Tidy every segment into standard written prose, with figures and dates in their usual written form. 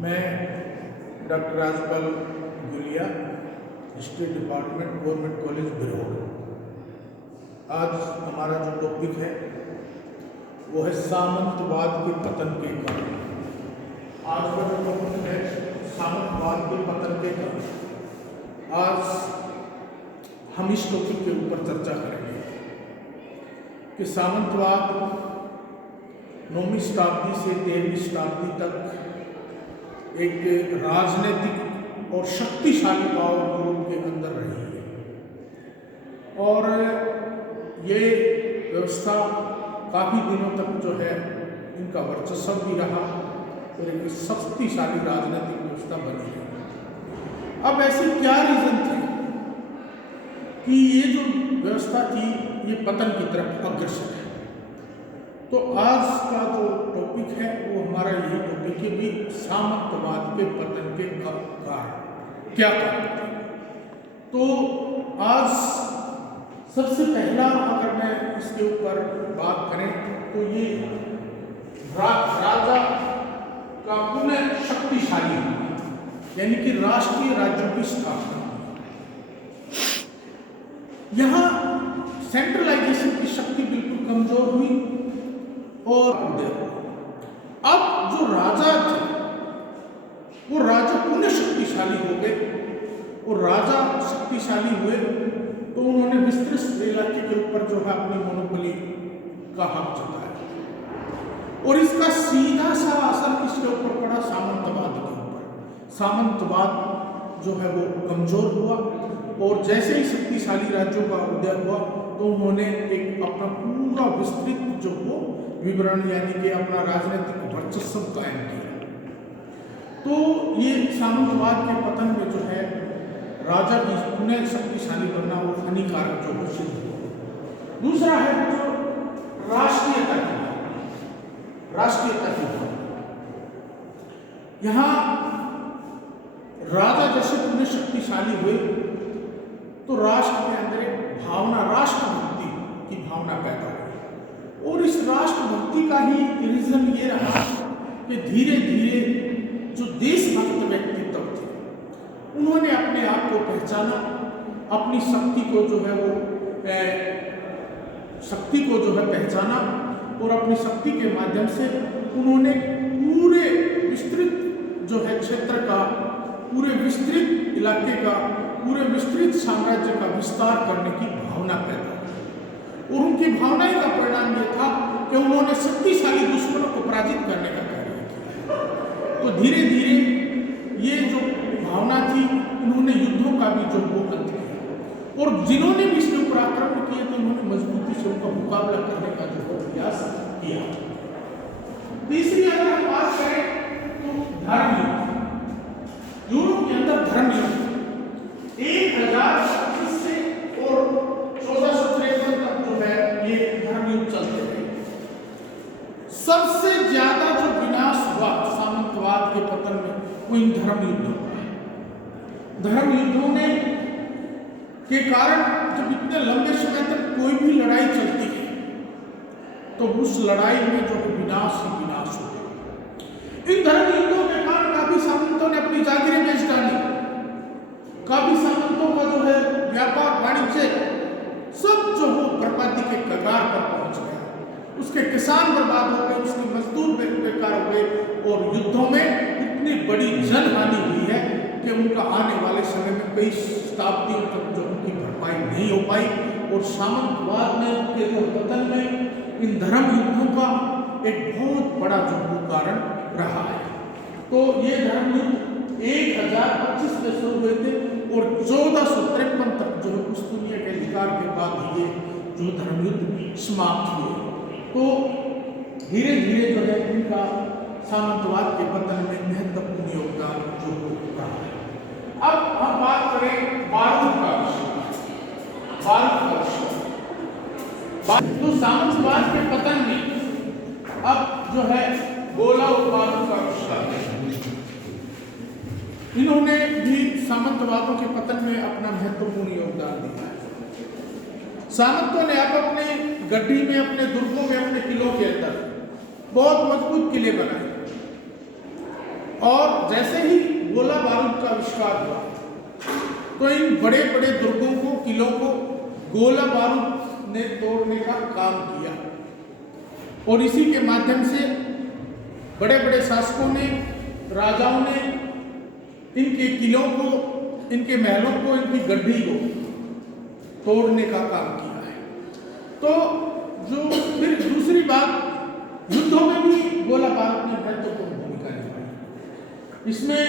मैं doctor Rajpal Gulia, history department, government college Birod. आज हमारा जो टॉपिक है वो है सामंतवाद के पतन के कारण। आज का जो टॉपिक है सामंतवाद के पतन के कारण। आज हम इस टॉपिक के ऊपर चर्चा करेंगे कि सामंतवाद 9वीं शताब्दी से 13वीं शताब्दी तक एक राजनीतिक और शक्तिशाली पावर यूरोप के अंदर रही है और ये व्यवस्था काफ़ी दिनों तक जो है इनका वर्चस्व भी रहा और एक शक्तिशाली राजनीतिक व्यवस्था बनी है। अब ऐसे क्या रीज़न थे कि ये जो व्यवस्था थी ये पतन की तरफ अग्रसर है। तो आज का जो टॉपिक है वो हमारा यही टॉपिक है कि सामंतवाद के पतन के कारण क्या कारण थे। तो आज सबसे पहला अगर मैं इसके ऊपर बात करें तो ये राजा का पुनः शक्तिशाली यानी कि राष्ट्रीय राज्यों की स्थापना। यहाँ सेंट्रलाइजेशन की शक्ति बिल्कुल कमजोर हुई और अब जो राजा थे वो राजा पुनः शक्तिशाली हो गए और राजा शक्तिशाली हुए तो उन्होंने विस्तृत इलाके के ऊपर जो है अपनी मोनोपोली का हक जताया और इसका सीधा सा असर किसके ऊपर पड़ा? सामंतवाद के ऊपर। सामंतवाद जो है वो कमजोर हुआ और जैसे ही शक्तिशाली राज्यों का उदय हुआ तो उन्होंने एक अपना पूरा विस्तृत जो वो विवरण यानी कि अपना राजनीतिक वर्चस्व कायम किया। तो ये सामंतवाद के पतन में जो है राजा की पुनः शक्तिशाली बनना वो हानिकारक जो सिद्ध हुआ। दूसरा है जो राष्ट्रीयता की यहाँ राजा जैसे पुनः शक्तिशाली हुए तो राष्ट्र के अंदर एक भावना, राष्ट्रभक्ति की भावना पैदा हुई और इस राष्ट्रभक्ति का ही रीजन ये रहा कि धीरे धीरे जो देशभक्त व्यक्तित्व थे उन्होंने अपने आप को पहचाना, अपनी शक्ति को जो है पहचाना और अपनी शक्ति के माध्यम से उन्होंने पूरे विस्तृत जो है क्षेत्र का, पूरे विस्तृत इलाके का, पूरे विस्तृत साम्राज्य का विस्तार करने की भावना पैदा की और उनकी भावना का परिणाम यह था कि उन्होंने शक्तिशाली दुश्मनों को पराजित करने का कार्य किया। तो धीरे धीरे ये जो भावना थी उन्होंने युद्धों का भी जो वो अंत किया और जिन्होंने भी इसके ऊपर आक्रमण किए तो उन्होंने मजबूती से उनका मुकाबला करने का जो प्रयास किया। तीसरी अगर हम बात करें तो धर्म युद्ध। यूरोप के अंदर धर्म युद्ध 1025 से और 1453 तक जो है ये धर्म युद्ध चलते रहे। सबसे ज्यादा जो विनाश हुआ सामंतवाद के पतन में वो इन धर्म युद्धों का है। धर्म युद्धों ने के कारण जब इतने लंबे समय तक कोई भी लड़ाई चलती है तो उस लड़ाई में जो विनाश ही विनाश हो गया। इन धर्म युद्धों के कारण काफी सामंतों ने अपनी जागीरें बेच डाली, काफी सामंतों का जो है व्यापार वाणिज्य सब जो हो बर्बादी के कगार पर पहुंच गया। उसके किसान बर्बाद हो गए, उसके मजदूर बेकार हो गए और युद्धों में इतनी बड़ी जनहानि हुई है कि उनका आने वाले समय में कई शताब्दियों तक जो उनकी भरपाई नहीं हो पाई और सामंतवाद में के जो पतन में इन धर्म युद्धों का एक बहुत बड़ा जो कारण रहा है। तो ये धर्म युद्ध 1025 में शुरू हुए थे और 1453 तक जो है उस दुनिया के अधिकार के बाद ये जो धर्म युद्ध समाप्त हुए। तो धीरे धीरे जो है इनका सामंतवाद के पतन में महत्वपूर्ण योगदान जो रहा है। अब हम बात करें बारूद का विषय। तो सामंतवाद के पतन में अब जो है गोला और बारूद का विषय, इन्होंने भी सामंतवादों के पतन में अपना महत्वपूर्ण योगदान दिया है। सामंतों ने अब अपने गड्ढी में, अपने दुर्गों में, अपने किलों के अंदर बहुत मजबूत किले बनाए और जैसे ही गोला बारूद का आविष्कार हुआ तो इन बड़े बड़े दुर्गों को, किलों को गोला बारूद ने तोड़ने का काम किया और इसी के माध्यम से बड़े बड़े शासकों ने, राजाओं ने इनके किलों को, इनके महलों को, इनकी गड्ढी को तोड़ने का काम किया है। तो जो फिर दूसरी बात, युद्धों में भी गोला बारूद ने महत्वपूर्ण भूमिका निभाई। इसमें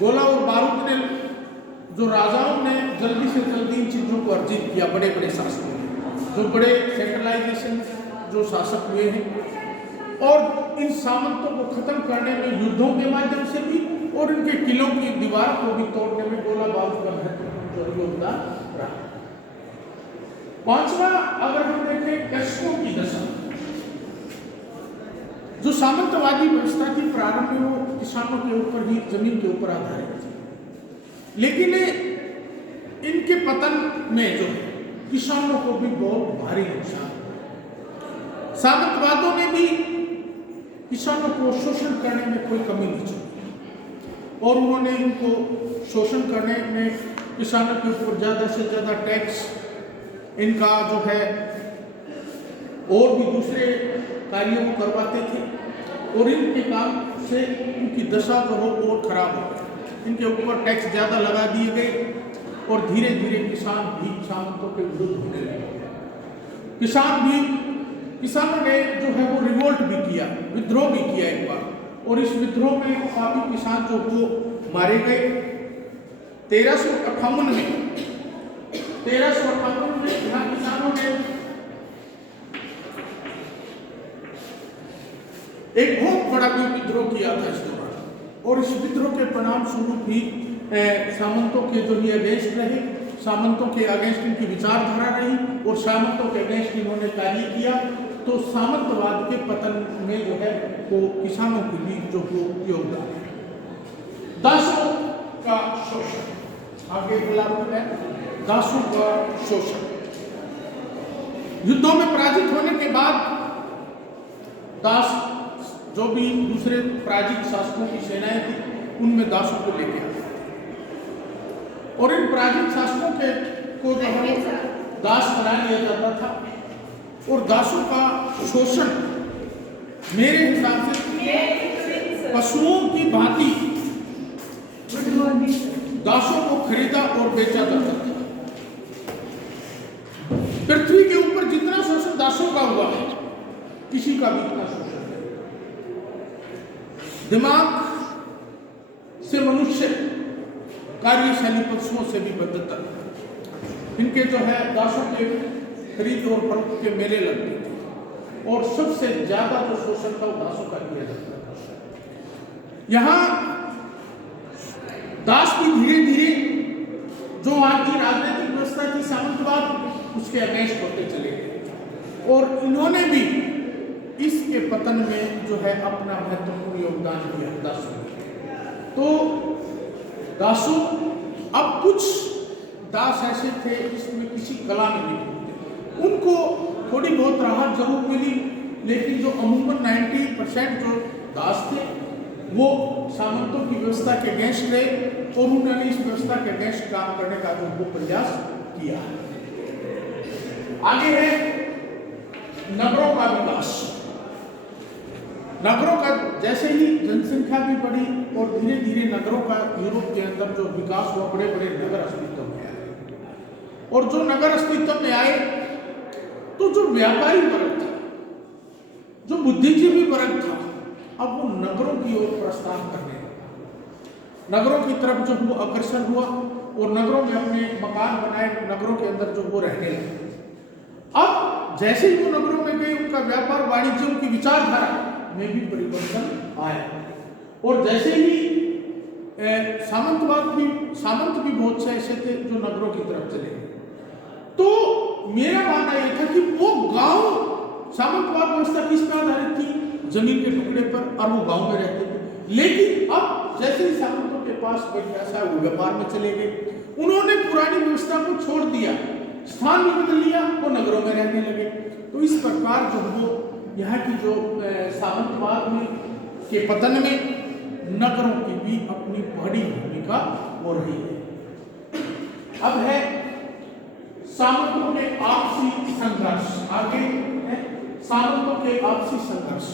गोला और बारूद ने, जो राजाओं ने जल्दी से जल्दी इन चीज़ों को अर्जित किया, बड़े बड़े शासकों ने, जो बड़े सेंट्रलाइजेशन जो शासक हुए हैं, और इन सामंतों को खत्म करने में युद्धों के माध्यम से भी और इनके किलों की दीवार को भी तोड़ने में गोला बारूद का महत्वपूर्ण योगदान रहा। पांचवा, अगर हम देखें कष्टों की दशा, जो सामंतवादी व्यवस्था थी प्रारंभ में वो किसानों के ऊपर ही, जमीन के ऊपर आधारित थी, लेकिन इनके पतन में जो किसानों को भी बहुत भारी नुकसान। सामंतवादों ने भी किसानों को शोषण करने में कोई कमी नहीं छोड़ी और उन्होंने इनको शोषण करने में किसानों के ऊपर ज़्यादा से ज़्यादा टैक्स, इनका जो है और भी दूसरे कार्यों को करवाते थे और इनके काम से उनकी दशा जो हो और खराब हो गई। इनके ऊपर टैक्स ज़्यादा लगा दिए गए और धीरे धीरे किसान भी सामंतों के विरुद्ध होने लगे। किसानों ने जो है वो रिवोल्ट भी किया, विद्रोह भी किया एक बार, और इस विद्रोह में काफी किसान जो वो मारे गए। 1358 में यहाँ किसानों ने एक बहुत बड़ा विद्रोह किया था इस दौरान, और इस विद्रोह के परिणाम स्वरूप ही सामंतों के जो ही अगेंस्ट रहे, सामंतों के अगेंस्ट इनकी विचारधारा रही और सामंतों के अगेंस्ट इन्होंने कार्य किया। तो सामंतवाद के पतन में जो है वो किसानों के लिए जो वो योगदान है। दासों का शोषण, आगे बोला है दासों का शोषण। युद्धों में पराजित होने के बाद दास, जो भी दूसरे पराजित शासकों की सेनाएं थी, उनमें दासों को लेके आए और इन पराजित शासकों के को जो है दास बना लिया जाता था। और दासों का शोषण मेरे हिसाब से पशुओं की भांति दासों को खरीदा और बेचा जाता था। पृथ्वी के ऊपर जितना शोषण दासों का हुआ है, किसी का भी इतना शोषण नहीं। दिमाग से मनुष्य कार्यशाली पशुओं से भी बदतर। इनके जो है दासों के खरीद और फरोख्त के मेले लगते थे और सबसे ज्यादा जो शोषण था वो दासों का किया जाता था। यहाँ दास भी धीरे धीरे जो वहां की राजनीतिक व्यवस्था थी सामंतवाद, उसके अगेंस्ट होते चले गए और इन्होंने भी इसके पतन में जो है अपना महत्वपूर्ण योगदान दिया दासों ने। तो दासों, अब कुछ दास ऐसे थे जिसमें किसी कला में नहीं थे, उनको थोड़ी बहुत राहत जरूर मिली, लेकिन जो अमूमन 90% जो दास थे वो सामंतों की व्यवस्था के अगेंस्ट रहे और उन्होंने इस व्यवस्था के अगेंस्ट काम करने का जो वो प्रयास किया। आगे है नगरों का विकास। नगरों का जैसे ही जनसंख्या भी बढ़ी और धीरे धीरे नगरों का यूरोप के अंदर जो विकास हुआ, बड़े बड़े नगर अस्तित्व में आए और जो नगर अस्तित्व में आए तो जो व्यापारी वर्ग था, जो बुद्धिजीवी वर्ग था, अब वो नगरों की ओर प्रस्थान करने लगा। नगरों की तरफ जो वो अग्रसर हुआ और नगरों में अपने मकान बनाए, नगरों के अंदर जो वो रहने लगे। अब जैसे ही वो नगरों में गए, उनका व्यापार वाणिज्य, उनकी विचारधारा में भी परिवर्तन आया और जैसे ही सामंत भी बहुत से ऐसे थे जो नगरों की तरफ चले गए। तो मेरा मानना यह था कि वो गांव, सामंतवाद व्यवस्था किस पर आधारित थी? जमीन के टुकड़े पर, और वो गांव में रहते थे। लेकिन अब जैसे ही सामंतों के पास कोई पैसा है, वो व्यापार में चले गए, उन्होंने पुरानी व्यवस्था को छोड़ दिया, स्थान भी बदल लिया, वो नगरों में रहने लगे। तो इस प्रकार जो वो यहाँ की जो सामंतवाद में के पतन में नगरों की भी अपनी बड़ी भूमिका हो रही है। अब है सामंतों के आपसी संघर्ष। आगे है सामंतों के आपसी संघर्ष।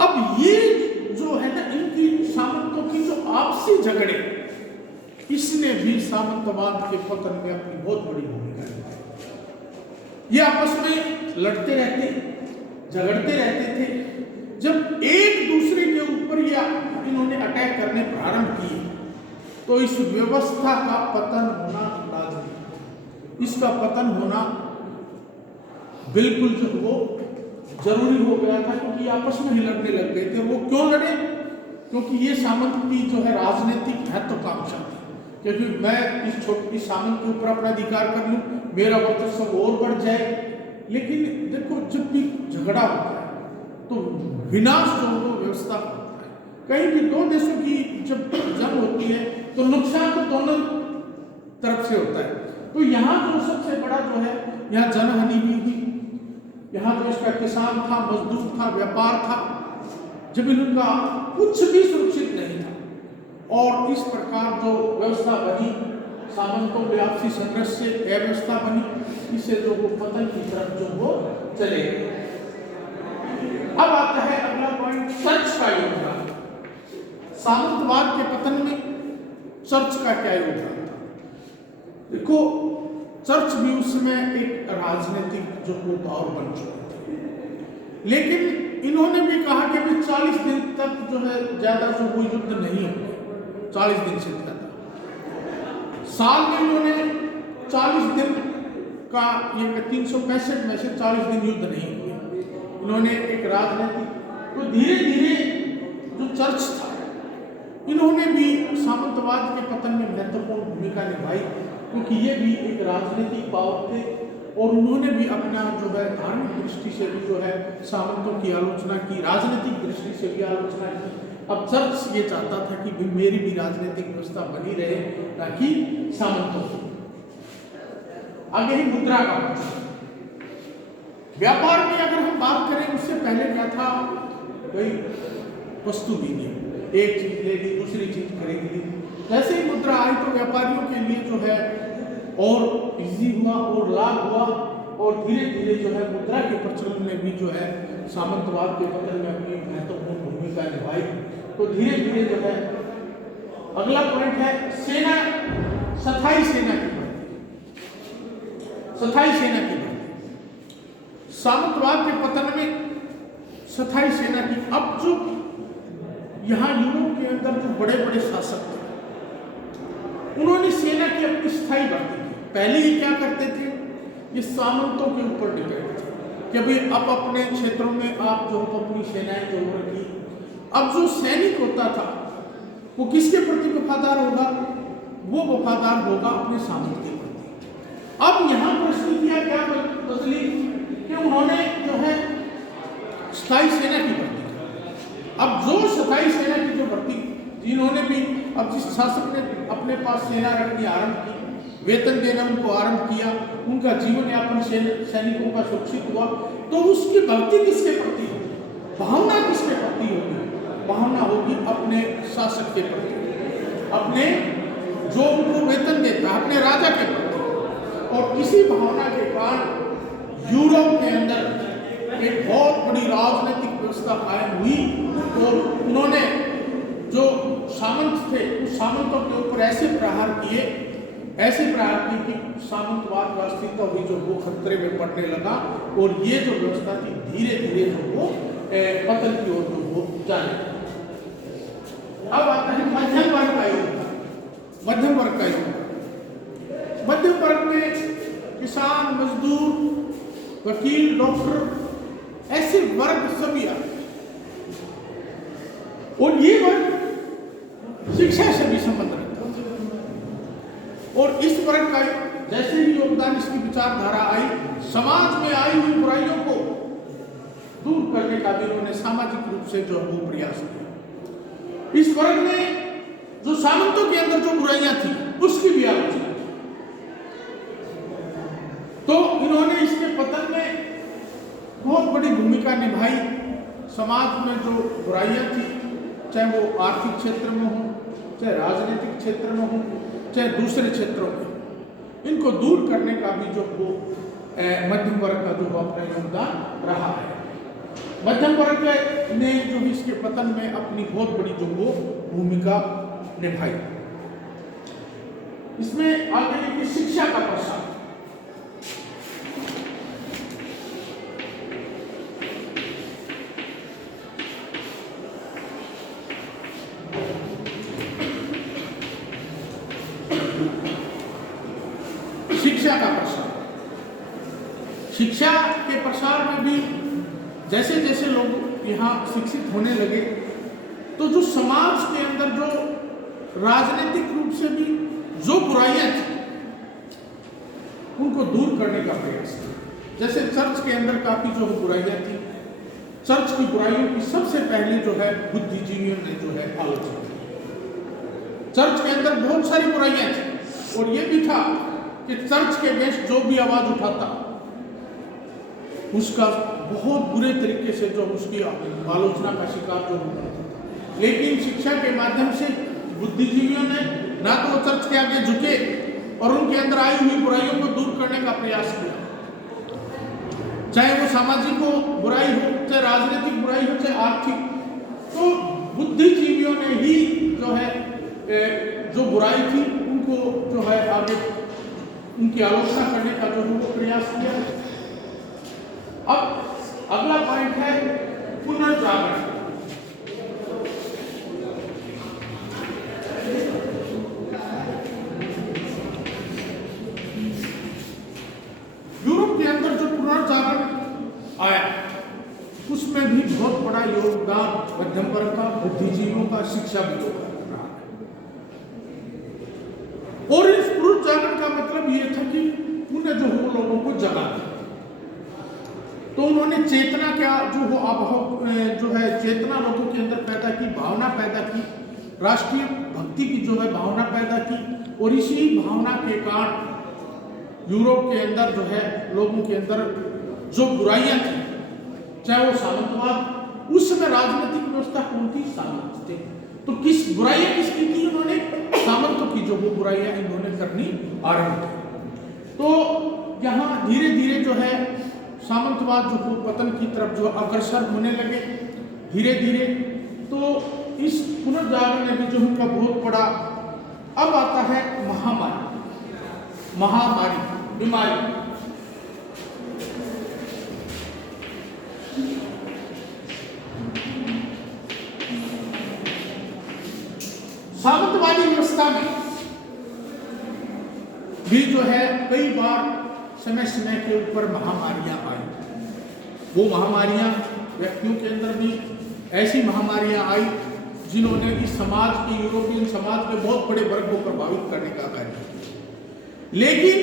अब ये जो है ना, इनकी सामंतों की जो आपसी झगड़े, इसने भी सामंतवाद के पतन में अपनी बहुत बड़ी भूमिका निभाई। ये आपस में लड़ते रहते, झगड़ते रहते थे। जब एक दूसरे के ऊपर या इन्होंने अटैक करने प्रारंभ किए तो इस व्यवस्था का पतन होना लाजमी, इसका पतन होना बिल्कुल जो वो जरूरी हो गया था, क्योंकि आपस में ही लड़ने लग गए थे। वो क्यों लड़े? क्योंकि ये सामंत की जो है राजनीतिक महत्वाकांक्षा थी, क्योंकि मैं इस छोटी सामंत के ऊपर अपना अधिकार कर लूं, मेरा वर्चस्व और बढ़ जाए। लेकिन देखो, जब भी झगड़ा होता है तो विनाश जो हो व्यवस्था होता है। कहीं भी दो देशों की जब जंग होती है तो नुकसान तो दोनों तरफ से होता है। तो यहाँ जो सबसे बड़ा जो है, यहाँ जनहानि भी हुई। यहाँ जो इसका किसान था, मजदूर था, व्यापार था, जब इनका कुछ भी सुरक्षित नहीं था। और इस प्रकार जो व्यवस्था बनी, सामंतों के आपसी संघर्ष से अव्यवस्था बनी, इससे जो वो पतन की तरफ जो वो चले गए। अब आता है अगला पॉइंट, चर्च का योगदान। सामंतवाद के पतन में चर्च का क्या योगदान था? देखो, चर्च भी उस समय एक राजनीतिक जो दौर बन चुका था। लेकिन इन्होंने भी कहा कि भी 40 दिन तक जो है ज्यादा जो वो युद्ध नहीं होंगे, 40 दिन से ज्यादा। साल में इन्होंने 40 दिन का, ये 365 में से 40 दिन युद्ध नहीं हुए। इन्होंने एक राजनीतिक, तो धीरे धीरे जो चर्च था, इन्होंने भी सामंतवाद के पतन में महत्वपूर्ण भूमिका निभाई, क्योंकि ये भी एक राजनीतिक पावर थे और उन्होंने भी अपना जो है धार्मिक दृष्टि से भी जो है सामंतों की आलोचना की, राजनीतिक दृष्टि से भी आलोचना की। अब चर्च ये चाहता था कि भी मेरी भी राजनीतिक व्यवस्था बनी रहे, ताकि सामंतों की। आगे ही मुद्रा का व्यापार में अगर हम बात करें, उससे पहले क्या था भाई, वस्तु विनिमय, एक चीज ले ली दूसरी चीज खरीद ली। जैसे ही मुद्रा आई तो व्यापारियों के लिए जो है और इजी हुआ और लाभ हुआ, और धीरे धीरे जो है मुद्रा के प्रचलन में भी जो है सामंतवाद के पतन में अपनी महत्वपूर्ण भूमिका निभाई। तो धीरे धीरे जो है अगला पॉइंट है सेना, स्थायी सेना की भर्ती। स्थायी सेना की भर्ती सामंतवाद के पतन में स्थायी सेना की। अब जो यहाँ यूरोप के अंदर जो बड़े बड़े शासक थे, उन्होंने सेना की अपनी स्थायी भर्ती की। पहले ये क्या करते थे, ये सामंतों के ऊपर डिपेंड थे कि भाई अब अपने क्षेत्रों में आप जो अपनी सेनाएं जो रखी। अब जो सैनिक होता था वो किसके प्रति वफादार होगा? वो वफादार होगा अपने सामंत के प्रति। अब यहाँ परिस्थितियां क्या बदली कि उन्होंने जो है स्थायी सेना की भर्ती। अब जो स्थायी सेना की जो भर्ती, जिन्होंने भी, अब जिस शासक ने अपने पास सेना रखनी आरंभ की, वेतन देना उनको आरंभ किया, उनका जीवन यापन सैनिकों का सुरक्षित हुआ, तो उसकी भक्ति किसके प्रति होगी? भावना किसके प्रति होगी? भावना होगी अपने शासक के प्रति, अपने जो उनको वेतन देता है, अपने राजा के प्रति। और इसी भावना के कारण यूरोप के अंदर एक बहुत बड़ी राजनीतिक व्यवस्था कायम हुई। और उन्होंने जो सामंत थे, उस सामंतों के ऊपर ऐसे प्रहार किए कि सामंतवाद का अस्तित्व भी जो वो खतरे में पड़ने लगा। और ये जो व्यवस्था थी धीरे धीरे जो वो पतन की ओर जो वो जाने। अब आता है मध्यम वर्ग का युग। मध्यम वर्ग का युग, मध्यम वर्ग में किसान, मजदूर, वकील, डॉक्टर, ऐसे वर्ग सभी आते। और ये वर्ग शिक्षा से भी संबंध रखता है। और इस वर्ग का जैसे ही योगदान, इसकी विचारधारा आई, समाज में आई हुई बुराइयों को दूर करने का भी उन्होंने सामाजिक रूप से जो वो प्रयास किया। इस वर्ग ने जो सामंतों के अंदर जो बुराइयां थी उसकी भी आलोचना की। तो इन्होंने इसके पतन में बहुत बड़ी भूमिका निभाई। समाज में जो बुराइयां थी चाहे वो आर्थिक क्षेत्र में हो, चाहे राजनीतिक क्षेत्र में हो, चाहे दूसरे क्षेत्रों में, इनको दूर करने का भी जो वो मध्यम वर्ग का जो अपना योगदान रहा है। मध्यम वर्ग ने जो इसके पतन में अपनी बहुत बड़ी जो वो भूमिका निभाई। इसमें आगे की शिक्षा का प्रसार, शिक्षा का प्रसार, शिक्षा के प्रसार में भी जैसे जैसे लोग यहाँ शिक्षित होने लगे तो जो समाज के अंदर जो राजनीतिक रूप से भी जो बुराइयां थी उनको दूर करने का प्रयास किया। जैसे चर्च के अंदर काफी जो बुराइयां थी, चर्च की बुराइयों की सबसे पहले जो है बुद्धिजीवियों ने जो है आलोचना की। चर्च के अंदर बहुत सारी बुराइयां थी और ये भी था कि चर्च के अगेंस्ट जो भी आवाज उठाता उसका बहुत बुरे तरीके से जो उसकी आलोचना का शिकार जो होता था। लेकिन शिक्षा के माध्यम से बुद्धिजीवियों ने ना तो चर्च के आगे झुके और उनके अंदर आई हुई बुराइयों को दूर करने का प्रयास किया, चाहे वो सामाजिक हो बुराई हो, चाहे राजनीतिक बुराई हो, चाहे आर्थिक, तो बुद्धिजीवियों ने ही जो है जो बुराई थी उनको जो है आगे उनकी आलोचना करने का जो वो प्रयास किया। अब अगला पॉइंट है पुनर्जागरण। यूरोप के अंदर जो पुनर्जागरण आया उसमें भी बहुत बड़ा योगदान मध्यम वर्ग का, बुद्धिजीवियों का, शिक्षा भी रहा। और इस पुनर्जागरण का मतलब ये था कि उन्हें जो हो लोगों को जगा दिया। तो उन्होंने चेतना क्या जो हो अभाव जो है चेतना लोगों के अंदर पैदा की, भावना पैदा की, राष्ट्रीय भक्ति की जो है भावना पैदा की। और इसी भावना के कारण यूरोप के अंदर जो है लोगों के अंदर जो बुराइयां थी, चाहे वो सामंतवाद, उस समय राजनीतिक व्यवस्था कौन थी? सामंत थे। तो किस बुराइयां किसकी थी? उन्होंने सामंतों की जो वो बुराइयां इन्होंने करनी आरंभ की। तो यहाँ धीरे धीरे जो है सामंतवाद जो वो पतन की तरफ जो अग्रसर होने लगे धीरे धीरे। तो इस पुनर्जागरण में भी जो उनका बहुत बड़ा अब आता है महामारी बीमारी। सामंतवादी व्यवस्था में भी जो है कई बार समय समय के ऊपर महामारियां आई। वो महामारियां व्यक्तियों के अंदर भी ऐसी महामारियां आई जिन्होंने इस समाज के, यूरोपियन समाज के बहुत बड़े वर्ग को प्रभावित करने का कार्य किया। लेकिन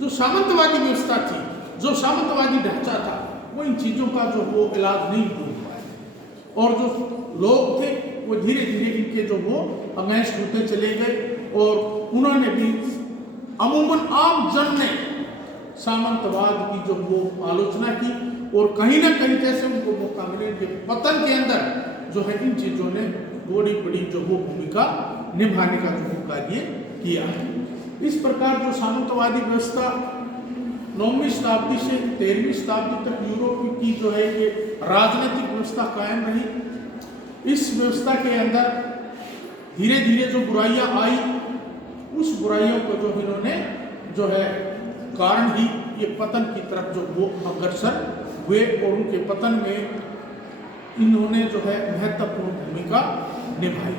जो सामंतवादी व्यवस्था थी, जो सामंतवादी ढांचा था, वो इन चीजों का जो वो इलाज नहीं हो पाया। और जो लोग थे वो धीरे धीरे इनके जो वो अगेंस्ट होते चले गए। और उन्होंने भी अमूमन आम जन ने सामंतवाद की जो वो आलोचना की और कहीं ना कहीं कैसे उनको मौका मिले कि पतन के अंदर जो है इन चीजों ने बड़ी बड़ी जो वो भूमिका निभाने का जो कार्य किया है। इस प्रकार जो सामंतवादी व्यवस्था 9वीं शताब्दी से 13वीं शताब्दी तक यूरोप की जो है ये राजनीतिक व्यवस्था कायम रही। इस व्यवस्था के अंदर धीरे धीरे जो बुराइयां आई, उस बुराइयों को जो इन्होंने जो है कारण ही ये पतन की तरफ जो वो अग्रसर हुए और उनके पतन में इन्होंने जो है महत्वपूर्ण भूमिका निभाई।